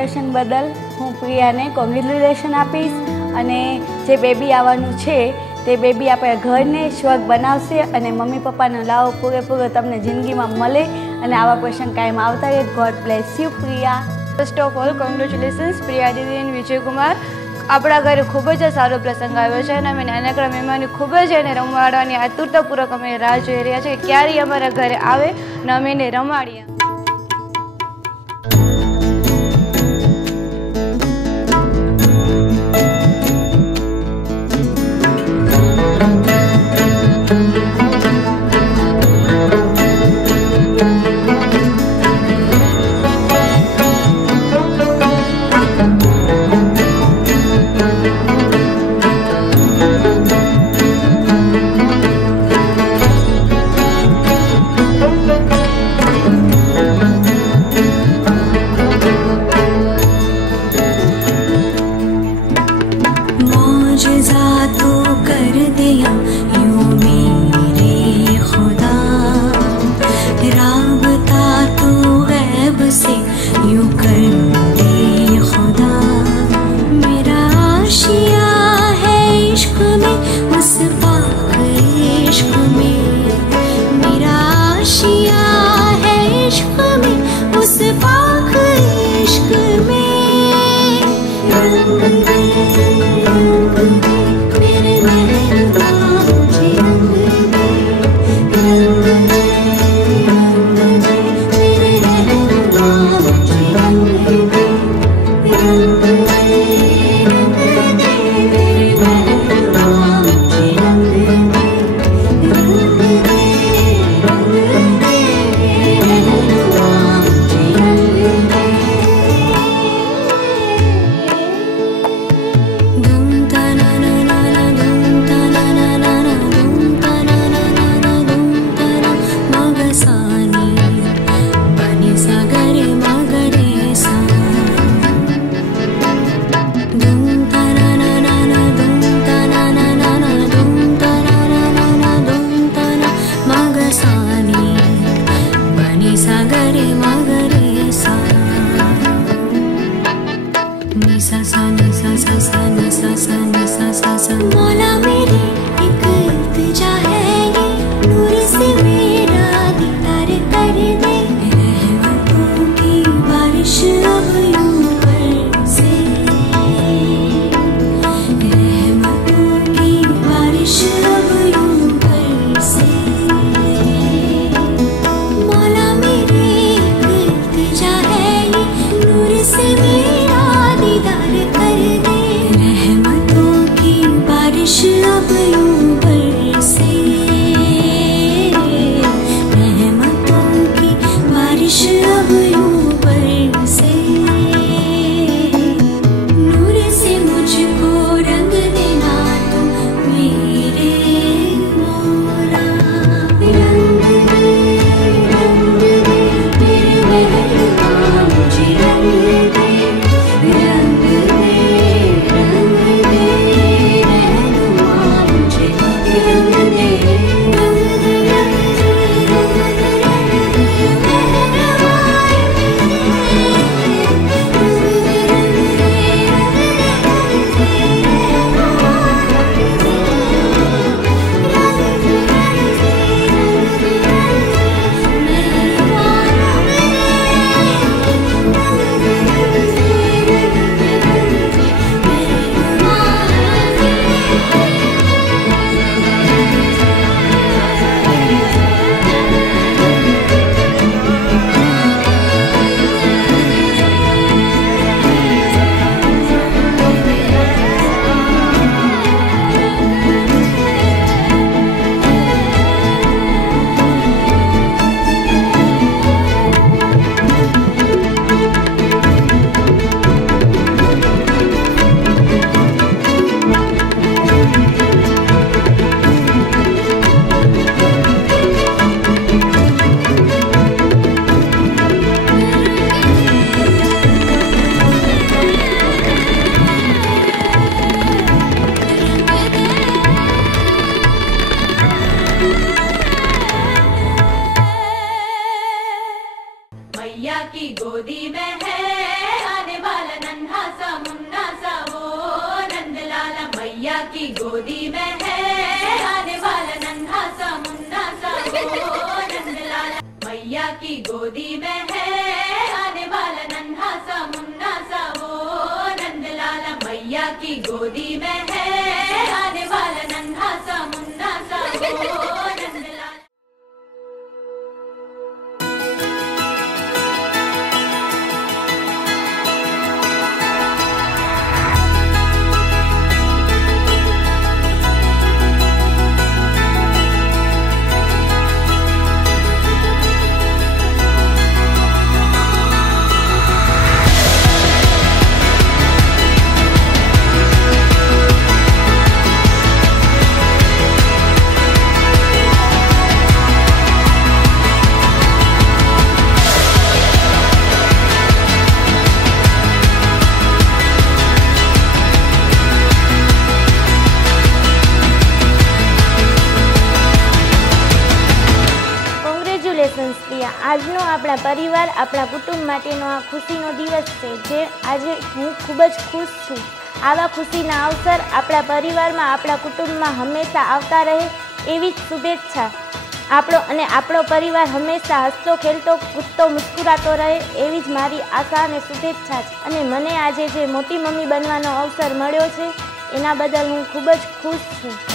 પ્રસંગ બદલ હું પ્રિયાને કોંગ્રેચ્યુલેશન આપીશ અને જે બેબી આવવાનું છે તે બેબી આપણા ઘરને સ્વર્ગ બનાવશે અને મમ્મી પપ્પાનો લાવો પૂરેપૂરો તમને જિંદગીમાં મળે અને આવા પ્રસંગ કાયમ આવતા રહે. God bless you Priya. First of all congratulations Priya દીદી અને વિજયકુમાર. આપણા ઘરે ખૂબ જ સારો પ્રસંગ આવ્યો છે અને અમે નાનકડા મહેમાનો ખૂબ જ એને રમાડવાની આતુરતાપૂર્વક અમે રાહ જોઈ રહ્યા છીએ કે ક્યારે અમારા ઘરે આવે અને અમે એને રમાડીએ. नूर से मुझको रंग देना तुम मेरे આજનો આપણા પરિવાર, આપણા કુટુંબ માટેનો આ ખુશીનો દિવસ છે, જે આજે હું ખૂબ જ ખુશ છું. આવા ખુશીના અવસર આપણા પરિવારમાં, આપણા કુટુંબમાં હંમેશા આવતા રહે એવી જ શુભેચ્છા. આપણો પરિવાર હંમેશા હસતો, ખેલતો, કૂદતો, મુસ્કુરાતો રહે એવી જ મારી આશા અને શુભેચ્છા છે. અને મને આજે જે મોટી મમ્મી બનવાનો અવસર મળ્યો છે એના બદલ હું ખૂબ જ ખુશ છું.